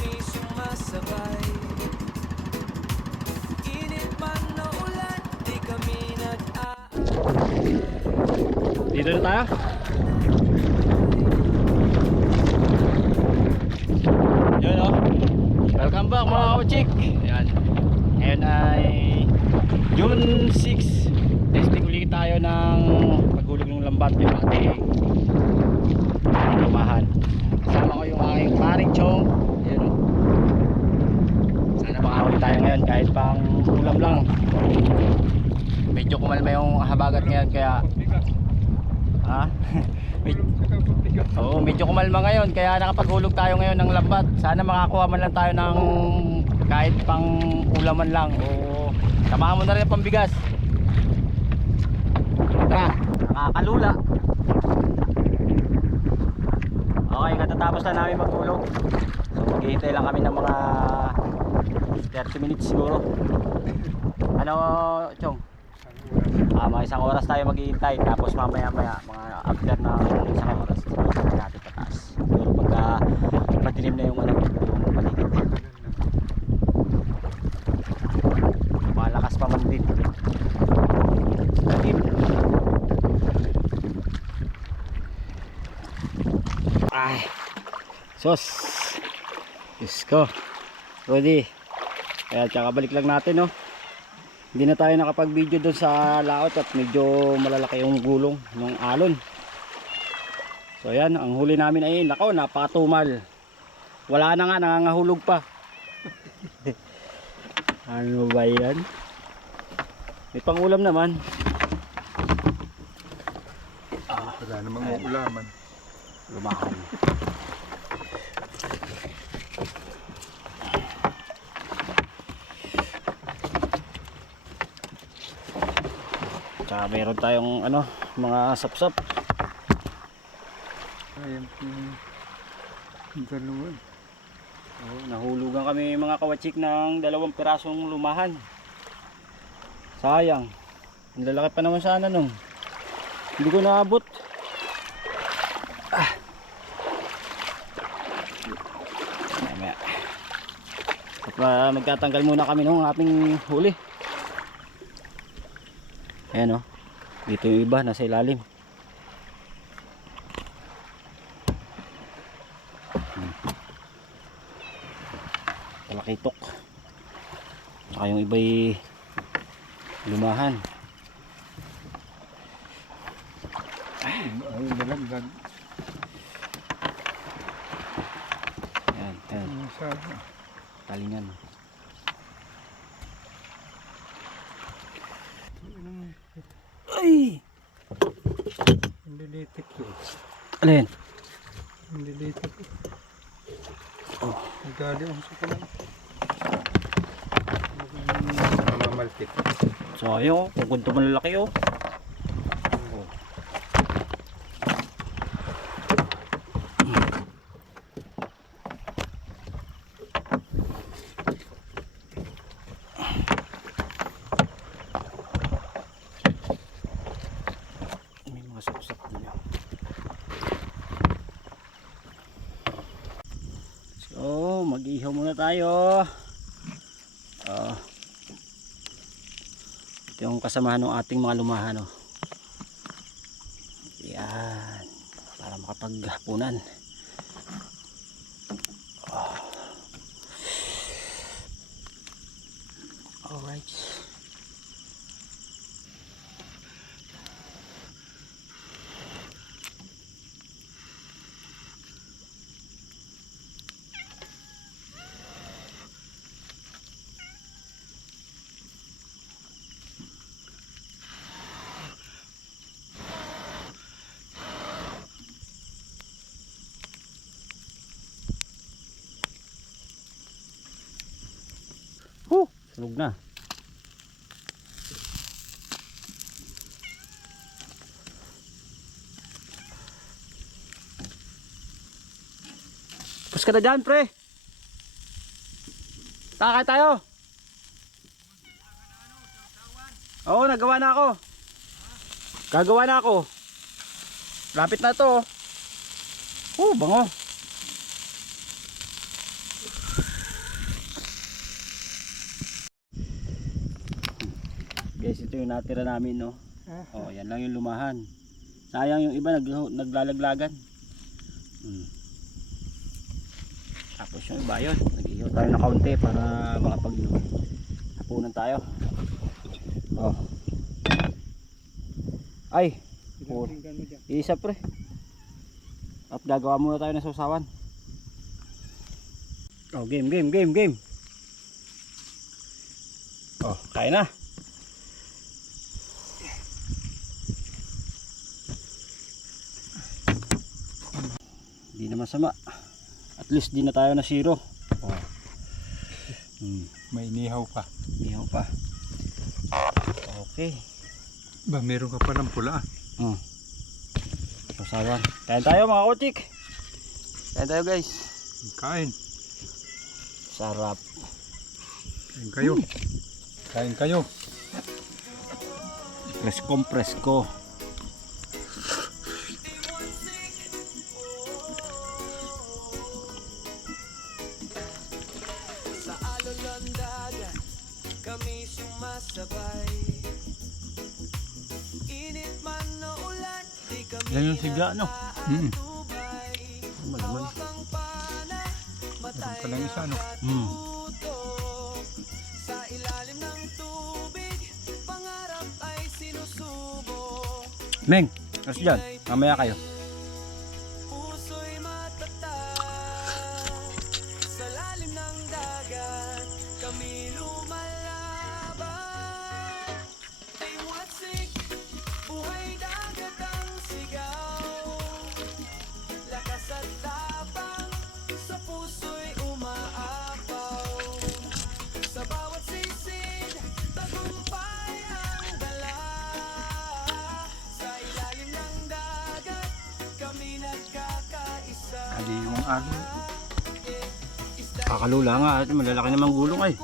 kami sumasabay. Init man o ulan, di kami Dito na tayo. Yun o. Welcome back mga kawachik. Ayan. Ngayon ay June 6. Testing ulit tayo ng paghulog ng lambat yung ating lumahan. Kasama ko yung aking paring chong. Ayan o. Sana makahuli tayo ngayon kahit pang ulam lang. Medyo kumalma yung habagat ngayon kaya Oo, medyo kumalma ngayon kaya nakapaghulog tayo ngayon ng lambat. Sana makakuha man lang tayo ng kahit pang ulaman lang o samahan mo na rin ang pambigas. Tara, nakakalula. Okay, katatapos na namin maghulog. So maghihintay lang kami ng mga 30 minutes siguro. Ano, Chong? Mga isang oras tayo maghihintay, tapos mamaya mga after ng isang oras sabay natin pataas. Pero pagka madilim na yung yung paligid, malakas pa man din. Ay, sos Diyos ko Rudy. Kaya tsaka balik lang natin, no. Hindi na tayo nakapag video doon sa laot at medyo malalaki yung gulong ng alon. So ayan, ang huli namin ay nako, napatumal. Wala na nga, nangangahulog pa. Ano ba yan? May pangulam naman. Wala namang ulaman. Lumahan. Tsaka meron tayong ano, mga sapsap. Ayan yung dalawa. Oh, nahulugan kami mga kawachik ng 2 pirasong lumahan. Sayang. Ang lalaki pa naman sana nung. Hindi ko naabot. Maya. At magtatanggal muna kami ng ating huli. Ayan o. Dito yung iba, nasa ilalim. Talakitok. Saka yung iba'y lumahan. Ay, nalagdag. Ayan, ayan. Talingan. Ay! Nililitik yun. Alin? Nililitik. Oh. Nagdali ang sa kalang. Mamaltik. Sayang, kung kunto malalaki oh. May mga saksak din yan. So, mag-ihaw muna tayo. Ito yung kasamahan ng ating mga lumahan, oh. Yan, para makapaghapunan. Alright. Sunog na. Tapos ka na dyan, pre. Takay tayo. Oo, nagawa na ako. Gagawa na ako. Lapit na to. Oh, bango. Guys, ito yung natira namin, no. Ah. Oh, yan lang yung lumahan. Sayang yung iba naglalaglagan. Tapos yung iba yun, nag-ihaw tayo na kaunti para makapag-hapunan tayo. Oh. Ay, isa pre. At gagawa muna tayo ng sausawan. Oh, game. Oh, kain na. Hindi naman sama. At least di na tayo na zero. Oh. May inihaw pa. Ihaw pa. Okay. Ba, meron ka pa ng pula. Sausawan. Kain tayo mga kochik. Kain tayo guys. Kain. Sarap. Kain kayo. Kain kayo. Presko. Sa alon dagat kami sumasabay. Init man o ulan, di kami Yan yung sigla, no? naatubay. Malaman. Hawak ang pana, matay Meron pa lang isa, no? tutok. Sa ilalim ng tubig, pangarap ay sinusubok. Meng, kasi dyan. Mamaya kayo. Puso'y matatag. Sa lalim ng dagat, kami lumalaban. Tiwatsik, buhay dagat ang sigaw. Lakas at tapang, sa puso'y umaapaw. Sa bawat sisid, tagumpay ang dala. Sa ilalim ng dagat, kami nagkakaisa. Ali yung agong. Kakalula nga at malalaki namang gulong ay.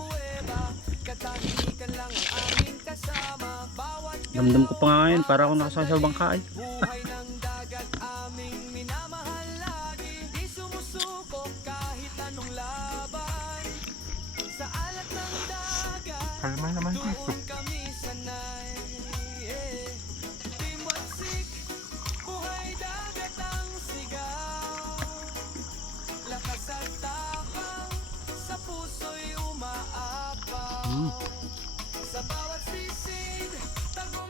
Katahimikan lang ang aming kasama. Bawat Damdam ko pa nga ngayon para ako nakasama sa bangka ay. buhay ng dagat aming minamahal lagi. Di sumusuko kahit anong laban. Sa alat ng dagat, Kalma naman dito. doon kami sanay. Tiwatsik, buhay dagat ang sigaw. Lakas at tapang, sa puso'y umaapaw. Sa bawat sisid, tagumpay